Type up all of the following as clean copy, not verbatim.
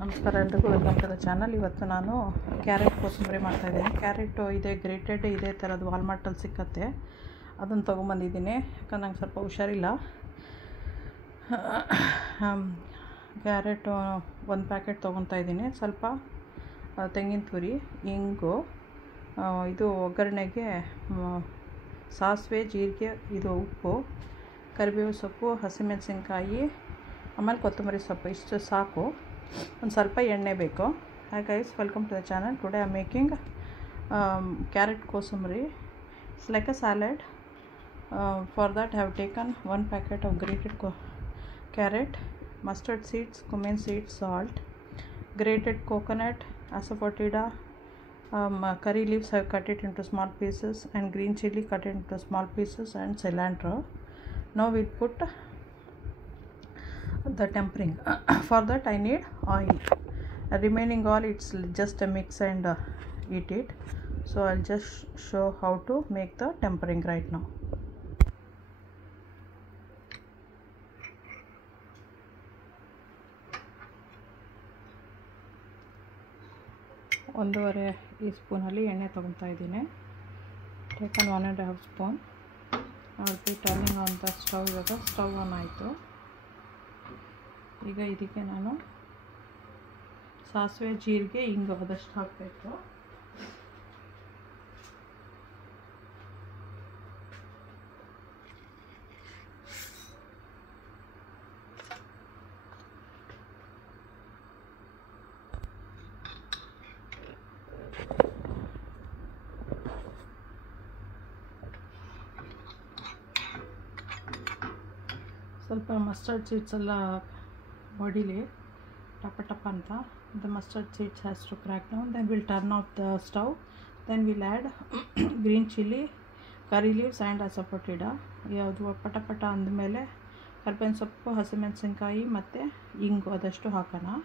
ನಮಸ್ಕಾರ ಎಲ್ರಿಗೂ, welcome to the channel. ಇವತ್ತು ನಾನು ಕ್ಯಾರೆಟ್ ಕೋಸಂಬರಿ ಮಾಡ್ತಾಯಿದ್ದೀನಿ. ಕ್ಯಾರೆಟು ಇದೆ, ಗ್ರೇಟೆಡ್ ಇದೇ ಥರದ್ದು ವಾಲ್ಮಾರ್ಟಲ್ಲಿ ಸಿಕ್ಕತ್ತೆ. ಅದನ್ನು ತೊಗೊಂಬಂದಿದ್ದೀನಿ, ಯಾಕಂದ್ರೆ ನಂಗೆ ಸ್ವಲ್ಪ ಹುಷಾರಿಲ್ಲ. ಕ್ಯಾರೆಟು ಒಂದು ಪ್ಯಾಕೆಟ್ ತೊಗೊತಾ ಇದ್ದೀನಿ. ಸ್ವಲ್ಪ ತೆಂಗಿನ ತುರಿ, ಇಂಗು, ಇದು ಒಗ್ಗರಣೆಗೆ ಸಾಸಿವೆ, ಜೀರಿಗೆ, ಇದು ಉಪ್ಪು, ಕರಿಬೇವು ಸೊಪ್ಪು, ಹಸಿಮೆಣಸಿನ್ಕಾಯಿ, ಆಮೇಲೆ ಕೊತ್ತಂಬರಿ ಸೊಪ್ಪು, ಇಷ್ಟು ಸಾಕು. ಒಂದು ಸ್ವಲ್ಪ ಎಣ್ಣೆ ಬೇಕು. Hi guys, welcome to the channel. Today I am making carrot kosamari. It's like a salad. For that I have taken 1 packet of grated carrot, mustard seeds, cumin seeds, salt, grated coconut, asafoetida, curry leaves I have cut it into small pieces, and green chili cut it into small pieces, and cilantro. Now we'll put the tempering. For that I need oil. Remaining oil, it's just a mix and eat it. So I'll just show how to make the tempering right now. ಒಂದೂವರೆ ಈ ಸ್ಪೂನಲ್ಲಿ ಎಣ್ಣೆ ತೊಗೊತಾ ಇದ್ದೀನಿ. Taken 1.5 spoon. I'll be turning on the stove. ಇವಾಗ stove on ಆಯಿತು. ಈಗ ಇದಕ್ಕೆ ನಾನು ಸಾಸಿವೆ, ಜೀರಿಗೆ, ಇಂಗು ಆದಷ್ಟು ಹಾಕಬೇಕು. ಸ್ವಲ್ಪ ಮಸ್ಟರ್ಡ್ ಸೀಡ್ಸ್ ಎಲ್ಲ ಹೊಡಿಲಿ ಟಪ ಟಪ ಅಂತ. The mustard seeds has to crack down. Then we'll turn off the stove. Then we'll add green chili, curry leaves and asafoetida. ಯಾವುದು ಪಟ ಪಟ ಅಂದಮೇಲೆ ಕರಿಬೇವಿನ ಸೊಪ್ಪು, ಹಸಿಮೆಣಸಿನ್ಕಾಯಿ ಮತ್ತು ಇಂಗು ಆದಷ್ಟು ಹಾಕೋಣ.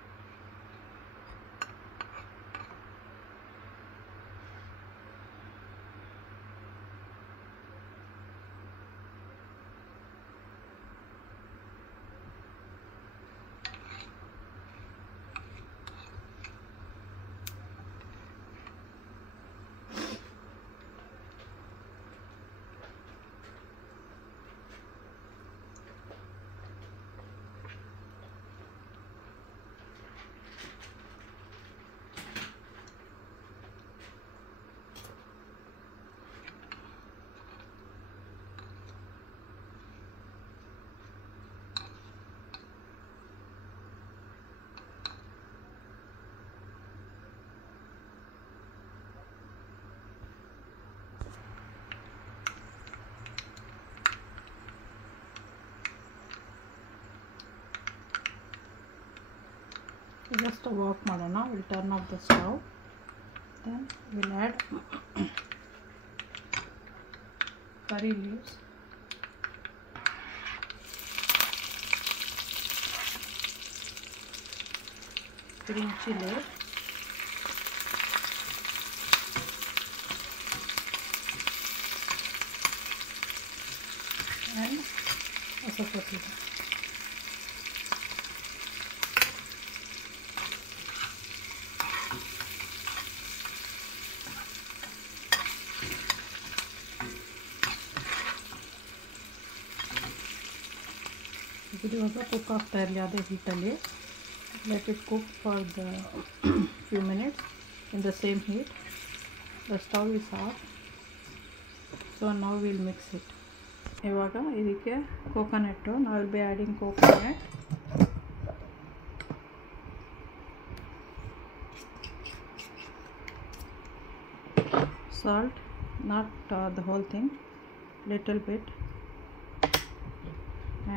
Just stove off ಮಾಡೋಣ. We'll turn off the stove. Then we'll add curry leaves, green chili, and asafoetida. ಇದು ಇವಾಗ ಕುಕ್ ಆಗ್ತಾ ಇರಲಿ ಅದೇ ಹೀಟಲ್ಲಿ. Let it cook for the few minutes in the same heat. The stove is off. So ನಾವು will mix it. ಇವಾಗ ಇದಕ್ಕೆ coconut, ನಾವು will be adding coconut, salt, not the whole thing, little bit,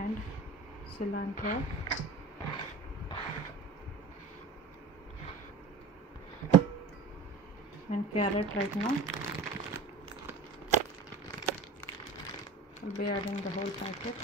and cilantro, and carrot. Right now I'll be adding the whole packet.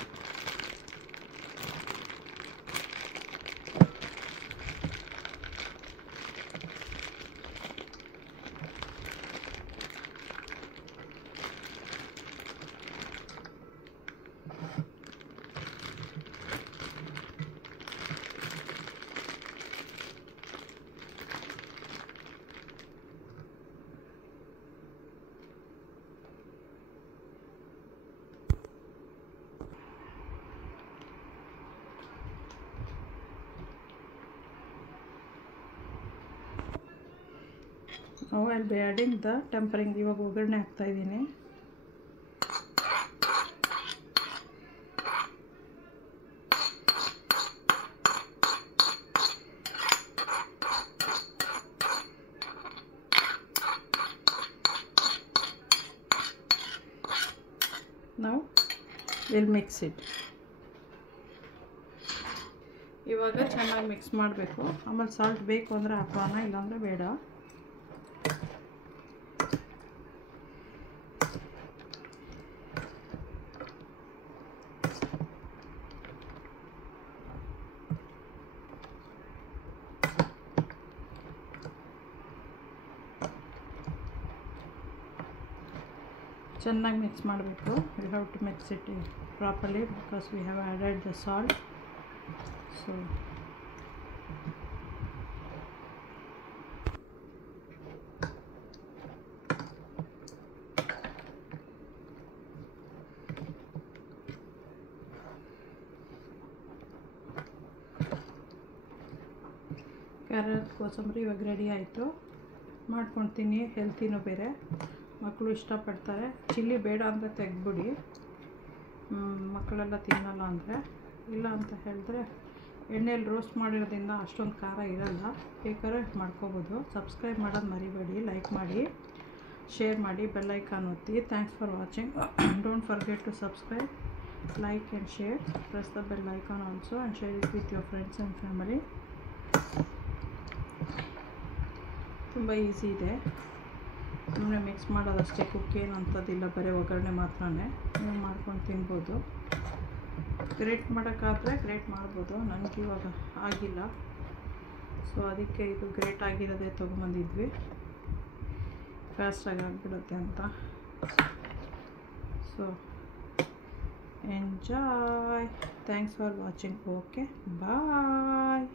Now I'll be adding the tempering. ಇವಾಗ ಒಗ್ಗರಣೆ ಹಾಕ್ತಾ ಇದ್ದೀನಿ. Now we'll mix it. ಇವಾಗ ಚೆನ್ನಾಗಿ mix ಮಾಡಬೇಕು. ಆಮೇಲೆ salt ಬೇಕು ಅಂದರೆ ಹಾಕೋಣ, ಇಲ್ಲಾಂದರೆ ಬೇಡ. ಚೆನ್ನಾಗಿ ಮಿಕ್ಸ್ ಮಾಡಬೇಕು. we have to mix it properly because we have added the salt. So carrot kosambari ಇವಾಗ ರೆಡಿ ಆಯಿತು. ಮಾಡ್ಕೊಳ್ತೀನಿ, ಹೆಲ್ತಿನೂ ಬೇರೆ, ಮಕ್ಕಳು ಇಷ್ಟಪಡ್ತಾರೆ. ಚಿಲ್ಲಿ ಬೇಡ ಅಂದರೆ ತೆಗೆದ್ಬಿಡಿ, ಮಕ್ಕಳೆಲ್ಲ ತಿನ್ನಲ್ಲ ಅಂದರೆ. ಇಲ್ಲ ಅಂತ ಹೇಳಿದ್ರೆ ಎಣ್ಣೆಯಲ್ಲಿ ರೋಸ್ಟ್ ಮಾಡಿರೋದ್ರಿಂದ ಅಷ್ಟೊಂದು ಖಾರ ಇರಲ್ಲ, ಬೇಕಾದ್ರೆ ಮಾಡ್ಕೋಬೋದು. ಸಬ್ಸ್ಕ್ರೈಬ್ ಮಾಡೋದು ಮರಿಬೇಡಿ, ಲೈಕ್ ಮಾಡಿ, ಶೇರ್ ಮಾಡಿ, ಬೆಲ್ ಐಕಾನ್ ಒತ್ತಿ. Thanks for watching. Don't forget to subscribe, like and share. Press the bell icon also and share it with your friends and family. ತುಂಬ ಈಸಿ ಇದೆ, ಸುಮ್ಮನೆ ಮಿಕ್ಸ್ ಮಾಡೋದಷ್ಟೇ. ಕುಕ್ ಏನು ಅಂಥದ್ದಿಲ್ಲ, ಬರೀ ಒಗ್ಗರಣೆ ಮಾತ್ರನೇ. ನೀವು ಮಾಡ್ಕೊಂಡು ತಿನ್ಬೋದು. ಗ್ರೇಟ್ ಮಾಡೋಕ್ಕಾದರೆ ಗ್ರೇಟ್ ಮಾಡ್ಬೋದು. ನನಗೆ ಇವಾಗ ಆಗಿಲ್ಲ, ಸೊ ಅದಕ್ಕೆ ಇದು ಗ್ರೇಟ್ ಆಗಿರೋದೇ ತೊಗೊಂಬಂದಿದ್ವಿ, ಫಾಸ್ಟಾಗಿ ಆಗಿಬಿಡುತ್ತೆ ಅಂತ. So enjoy. Thanks for watching. Okay, bye.